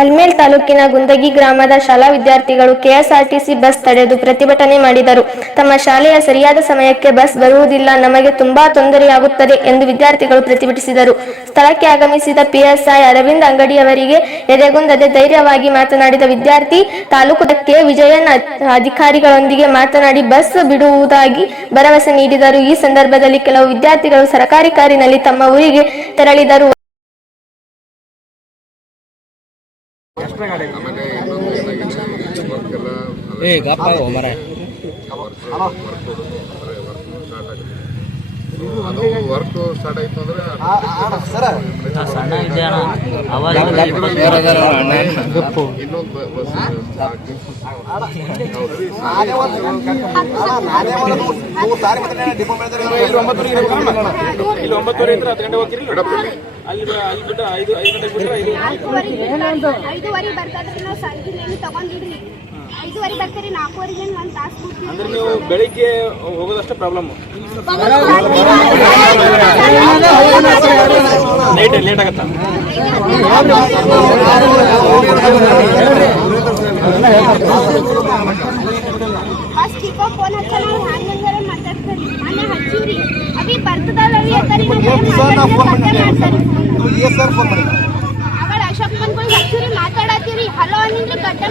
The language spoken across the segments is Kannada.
ಅಲ್ಮೇಲ್ ತಾಲೂಕಿನ ಗುಂದಗಿ ಗ್ರಾಮದ ಶಾಲಾ ವಿದ್ಯಾರ್ಥಿಗಳು ಕೆಎಸ್ಆರ್ಟಿಸಿ ಬಸ್ ತಡೆದು ಪ್ರತಿಭಟನೆ ಮಾಡಿದರು. ತಮ್ಮ ಶಾಲೆಯ ಸರಿಯಾದ ಸಮಯಕ್ಕೆ ಬಸ್ ಬರುವುದಿಲ್ಲ, ನಮಗೆ ತುಂಬಾ ತೊಂದರೆಯಾಗುತ್ತದೆ ಎಂದು ವಿದ್ಯಾರ್ಥಿಗಳು ಪ್ರತಿಭಟಿಸಿದರು. ಸ್ಥಳಕ್ಕೆ ಆಗಮಿಸಿದ ಪಿಎಸ್ಐ ಅರವಿಂದ್ ಅಂಗಡಿಯವರಿಗೆ ಎದೆಗುಂದದೆ ಧೈರ್ಯವಾಗಿ ಮಾತನಾಡಿದ ವಿದ್ಯಾರ್ಥಿ, ತಾಲೂಕು ವಿಜಯನ್ ಅಧಿಕಾರಿಗಳೊಂದಿಗೆ ಮಾತನಾಡಿ ಬಸ್ ಬಿಡುವುದಾಗಿ ಭರವಸೆ ನೀಡಿದರು. ಈ ಸಂದರ್ಭದಲ್ಲಿ ಕೆಲವು ವಿದ್ಯಾರ್ಥಿಗಳು ಸರಕಾರಿ ಕಾರಿನಲ್ಲಿ ತಮ್ಮ ಊರಿಗೆ ತೆರಳಿದರು. ಅದು ವರ್ಕ್ ಸ್ಟಾರ್ಟ್ ಆಯ್ತು ಅಂದ್ರೆ ಇನ್ನೊಂದು ಬಸ್ ಅಂದ್ರೆ ನೀವು ಬೆಳಿಗ್ಗೆ ಹೋಗೋದಷ್ಟೇ ಪ್ರಾಬ್ಲಮ್, ಲೇಟ್ ಆಗತ್ತ. ಮಾತಾಡತ್ತೀರಿ ಹಲೋ ಅನ್ನಿದ್ರೆ ಕಟ್ಟ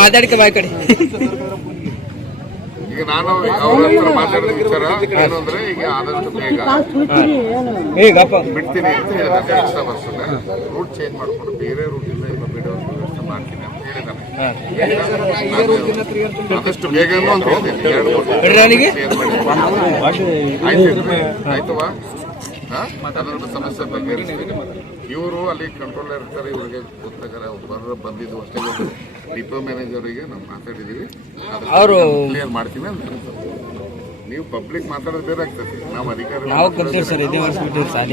ಮಾತಾಡಿಕೆ ಬಾಯ್ ಕಡೆ. ಈಗ ನಾನು ಅವ್ರ ಹತ್ರ ಮಾತಾಡಿದ ವಿಚಾರ ಏನು ಅಂದ್ರೆ, ಈಗ ಆದಷ್ಟು ಬೇಗ ಬಿಡ್ತೀನಿ ಅಂತ ಹೇಳಿದ್ರೆ ಎಕ್ಸ್ಟ್ರಾ ಬರ್ತದೆ, ರೂಟ್ ಚೇಂಜ್ ಮಾಡ್ಕೊಂಡು ಬೇರೆ ರೂಟಿಂದ ಬಿಡೋ ವ್ಯವಸ್ಥೆ ಮಾಡ್ತೀನಿ ಅಂತ ಹೇಳಿದ್ದಾನೆ. ಆದಷ್ಟು ಬೇಗನೂ ಅಂತ ಹೇಳ್ತೀನಿ. ಆಯ್ತವಾ, ಅದರ ಸಮಸ್ಯೆ ಬಗೆಹರಿಸ್ತೀನಿ. ಇವರು ಅಲ್ಲಿ ಕಂಟ್ರೋಲರ್ ಇರ್ತಾರೆ, ಇವರಿಗೆ ಗೊತ್ತಾಗಾರೆ ಒಬ್ಬರು ಬಂದಿದ್ದು ಅಷ್ಟೇ. ಡಿಪೋ ಮ್ಯಾನೇಜರಿಗೆ ನಾವು ಮಾತಾಡಿದ್ದೀವಿ, ಅವರು ಕ್ಲಿಯರ್ ಮಾಡ್ತೀನಿ ಅಂತ. ನೀವು ಪಬ್ಲಿಕ್ ಮಾತಾಡೋದು ಬೇರೆ ಆಗ್ತದೆ, ನಾವು ಅಧಿಕಾರಿ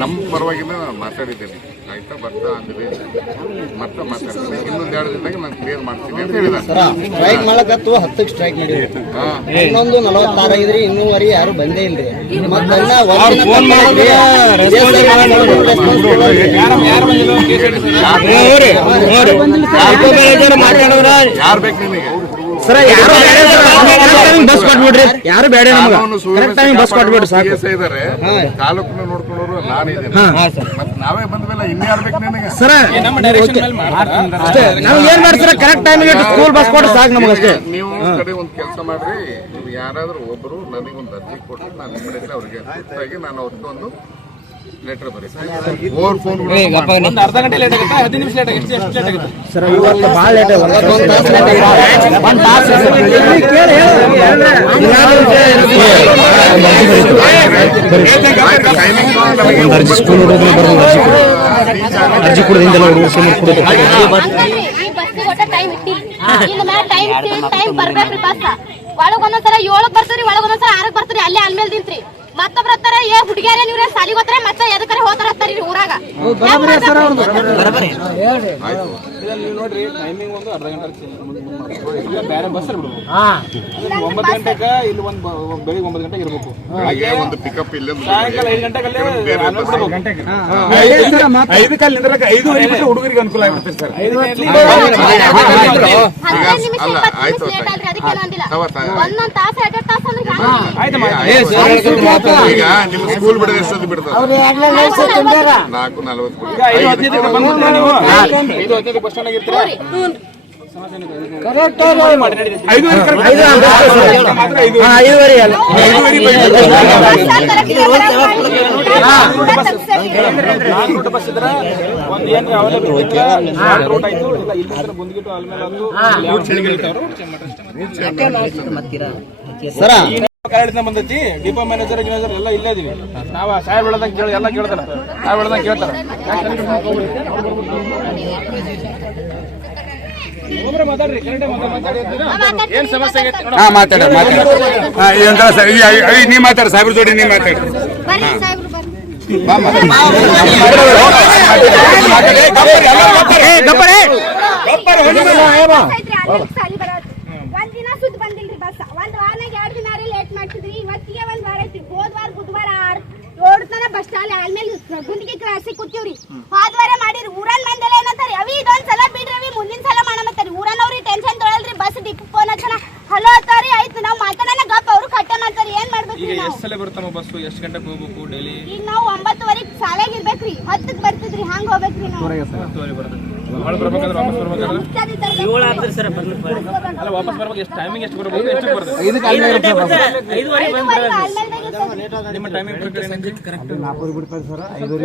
ನಮ್ಮ ಪರವಾಗಿನ ಮಾತಾಡಿದ್ದೇನೆ. ಆಯ್ತಾ, ಬರ್ತಾ ಅಂದ್ರೆ ಮತ್ತೆ ಮಾತಾಡ್ತೀನಿ, ಇನ್ನೊಂದು 2 ದಿನದಾಗ ನಾನು ಕ್ಲಿಯರ್ ಮಾಡ್ತೀನಿ ಅಂತ ಹೇಳಿದ. ಸ್ಟ್ರೈಕ್ ಮಾಡಕತ್ತು 10ಕ್ಕೆ ಸ್ಟ್ರೈಕ್ ಮಾಡಿದ್ರಿ, ಇನ್ನೊಂದು 46 ಆಗಿದ್ರಿ, ಇನ್ನೂವರೆಗೆ ಯಾರು ಬಂದೇ ಇಲ್ರಿ. ಯಾರು ಬೇಕು ನಿಮಗೆ? ಬಸ್ ಕೊಟ್ಬಿಡ್ರಿ, ಯಾರು ಬೇಡ ಬಸ್ ಕೊಟ್ಬಿಡ್ರಿ ಸಾಕು. ಇದಾರೆ ತಾಲೂಕನ್ನ ನೋಡ್ಕೊಳ್ಳೋರು ನಾನಿದ್ದೀನಿ, ಮತ್ತೆ ನಾವೇ ಬಂದ್ಮೇಲೆ ಇನ್ಯಾರು ಬೇಕು ನಿನಗೆ? ನಾವು ಏನ್ ಮಾಡ್ತೀರ, ಕರೆಕ್ಟ್ ಟೈಮಿಗೆ ಸ್ಕೂಲ್ ಬಸ್ ಕೊಟ್ಟು ಸಾಕು ನಮಗೆ ಅಷ್ಟೇ. ನೀವು ಕಡೆ ಒಂದು ಕೆಲಸ ಮಾಡ್ರಿ, ನೀವು ಯಾರಾದ್ರೂ ಒಬ್ರು ನನಗೊಂದು ಅರ್ಜಿ ಕೊಟ್ಟು ನಾನು ನಿಮ್ಮಡಿದ್ರೆ ಅವ್ರಿಗೆ ಗೊತ್ತಾಗಿ ನಾನು ಅವ್ರಿಗೆ ಒಂದು ಲೆಟರ್ ಬರೀತೀನಿ. ಓವರ್ ಫೋನ್ ಅರ್ಧ ಗಂಟೆ ಲೇಟ್ ಆಗುತ್ತೆ, 15 ನಿಮಿಷ ಲೇಟ್ ಆಗುತ್ತೆ, ಎಷ್ಟು ಲೇಟ್ ಆಗುತ್ತೆ ಸರ್? ಇವತ್ತು ಭಾಳ ಲೇಟ್ ಅರ್ಜಿ ಕೊಡೋದ್ರಿಂದ ಒಳಗೊಂದೊಂದ್ಸಲ 7ಕ್ಕೆ ಬರ್ತೀರಿ, ಒಳಗೊಂದೊಂದ್ಸಲ 6ಕ್ಕೆ ಬರ್ತೀರಿ, ಅಲ್ಲೇ ಅಲ್ಮೇಲೆ ನಿಂತ್ರಿ. ಮತ್ತೆ ಬರ್ತಾರೆ, ಹುಡುಗಿಯರೇ ನೀವ್ರೆ ಸಾಲಿಗೆ ಹೋಗ್ತಾರೆ, ಮತ್ತೆ ಎದಕ್ಕರೆ ಹೋಗ್ತಾರ ಊರಾಗ. ನೋಡ್ರಿ, ಟೈಮಿಂಗ್ ಒಂದು ಅರ್ಧ ಗಂಟೆ ಬೇರೆ ಬಸ್ ಬಿಡ್ಬೇಕು. 9 ಗಂಟೆಗೆ ಇಲ್ಲಿ ಬೆಳಿಗ್ಗೆ 9 ಗಂಟೆಗೆ ಇರ್ಬೇಕು. ಒಂದು ಪಿಕಪ್ ಇಲ್ಲ, ಸಾಯಂಕಾಲ 5 ಗಂಟೆಗೆ ಹುಡುಗರಿಗೆ ಅನುಕೂಲ ಆಗುತ್ತೆ ಸರ್. ಒಂದೊಂದ್ ತಾಸು 2 ತಾಸು ಈಗ ನಿಮ್ಮ ಸ್ಕೂಲ್ ಬಿಡೋದು ಎಷ್ಟೊತ್ತು ಬಿಡ್ತಾರೆ? 4:40 ಬಸ್ ಸ್ಟ್ಯಾಂಡ್ ಆಗಿರ್ತೀರಾ? ಬಸ್ ಇದ್ರೆ ಒಂದು ಏನು ರೂಟ್ ಆಯ್ತು, ಇಲ್ಲ ಇಲ್ಲಿಂದ ಬಂದ್ಬಿಟ್ಟು ಅಲ್ಲಿ ಮೇಲೆ ಸರ ಆಡಳಿತ ಬಂದೈತಿ ಡಿಪೋ ಮ್ಯಾನೇಜರ್ ಎಲ್ಲ ಇಲ್ಲೇ ಇದೀವಿ ನಾವು ಸಾಹೇಬ್ ಹೇಳದಂಗೆ ಕೇಳಿ ಎಲ್ಲ ಕೇಳ್ತಾರ ಸಾಹೇಬ್ ಹೇಳದಂಗೆ ಕೇಳ್ತಾರ ಮಾತಾಡ್ರಿ ಏನ್ ಸಮಸ್ಯೆ ಆಗೈತೆ ಮಾತಾಡ ನೀ ಮಾತಾಡ ಸಾಹೇಬ್ರ ಜೋಡಿ ನೀ ಮಾತಾಡಿ ಒಂದಿನ ಸುದ್ದಿ ಬಂದಿಲ್ರಿ ಬಸ್ ಒಂದ್ ವಾರನಾಗ 2 ದಿನ ಲೇಟ್ ಮಾಡ್ತಿದ್ರಿ ಇವತ್ತಿಗೆ ಒಂದ್ ವಾರ ಐತಿ ಹೋದ್ವಾರ ಬುಧವಾರ 6 ತನ ಬಸ್ ಸ್ಟಾಂಡ್ ಆದ್ಮೇಲೆ ಗುಂಡಿಗೆ ಕ್ರಾಸಿ ಕೂತೀವ್ರಿ ಹೋದ್ವಾರ ಮಾಡಿರಿ ಊರನ್ ಮಂದೆಲ್ಲ ಏನಂತಾರಿ ಅವಿ ಇದೊಂದ್ಸಲ ಬಿಡ್ರಿ ಮುಂದಿನ ಸಲ ಮಾಡಮತ್ತಾರಿ ಊರನವ್ರಿ ಟೆನ್ಷನ್ ತೊಳಲ್ರಿ ಬಸ್ ಡಿಪೋ ಫೋನ್ ಹಚ್ಚನ ಹಲೋ ಅತ್ತಾರಿ ಆಯ್ತು ನಾವ್ ಮಾತಾಡೋಣ ಗಪ್ ಅವ್ರು ಕಟ್ಟೆ ಮಾಡ್ತಾರಿ ಏನ್ ಮಾಡ್ಬೇಕು ಈಗ ಎಷ್ಟು ಸಲ ಬರ್ತಾವ ಬಸ್ ಎಷ್ಟು ಗಂಟೆಗೆ ಹೋಗ್ಬೇಕು ಡೈಲಿ ಈಗ ನಾವು 9:30 ಶಾಲೆಗೆ ಇರ್ಬೇಕ್ರಿ 10ಕ್ಕೆ ಬರ್ತಿದ್ರಿ ಹಂಗ ಹೋಗ್ಬೇಕ್ರಿ ನಾವು ಬರ್ಬೇಕಂದ್ರೆ ವಾಪಸ್ ಬರ್ಬೇಕಂದ್ರೆ ಅಲ್ಲ ವಾಪಸ್ ಬರ್ಬೇಕು ಎಷ್ಟು ಟೈಮಿಂಗ್ ಎಷ್ಟು ಬರ್ಬೇಕು ಎಷ್ಟು ಬರ್ಬೇಕು ನಿಮ್ಮ ಟೈಮಿಂಗ್ ಕರೆಕ್ಟ್ 4 ಬಿಡ್ತಾರೆ ಸರ್ 5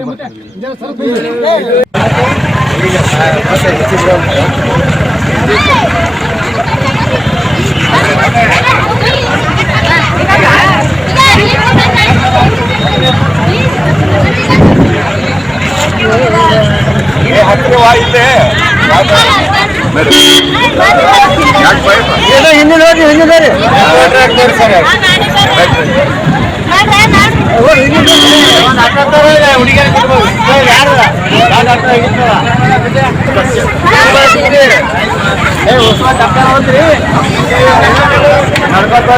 ನಡ್ಕೊತ